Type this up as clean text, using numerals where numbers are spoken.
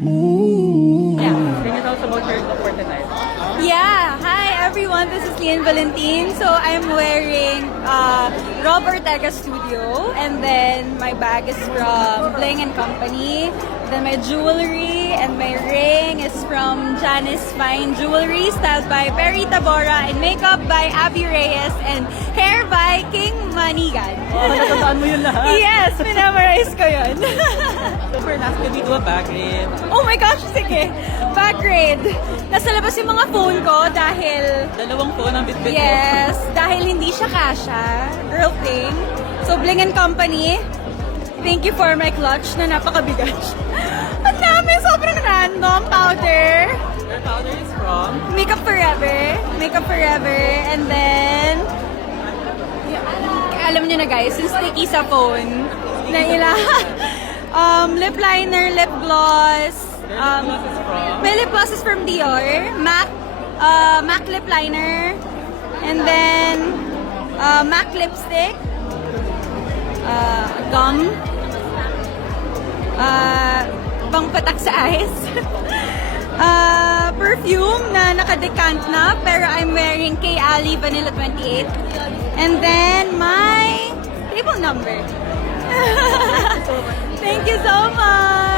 Yeah. Can you tell us about your look for tonight? Yeah, hi everyone, this is Lian Valentin. So I'm wearing Rob Ortega Studio, and then my bag is from Bling and Company. Then my jewelry and my ring is from Janice Fine Jewelry, styled by Perry Tabora, and makeup by Abby Reyes, and hair by King Manigan. Oh, natatandaan mo yun lahat. Yes, minamarize ko yun. For last, can we do a bag raid? Oh my gosh, sige. Bag raid. Nasa labas yung mga phone ko dahil Dalawang phone ang bitbit mo. yes, dahil hindi siya kasha. Girl thing. So, Bling and Company, thank you for my clutch na napakabigat. Ang dami, sobrang random. Powder, Your powder is from? Makeup Forever. Makeup Forever. And then, alam niyo na guys, yung sticky sa phone, na lip liner, lip gloss. Your lip gloss is from? My lip gloss is from Dior. MAC lip liner. And then, MAC lipstick. Gum. Pangpatak sa eyes. Perfume na nakadecant na, pero I'm wearing Kay Ali Vanilla 28. And then, my table number. Thank you so much!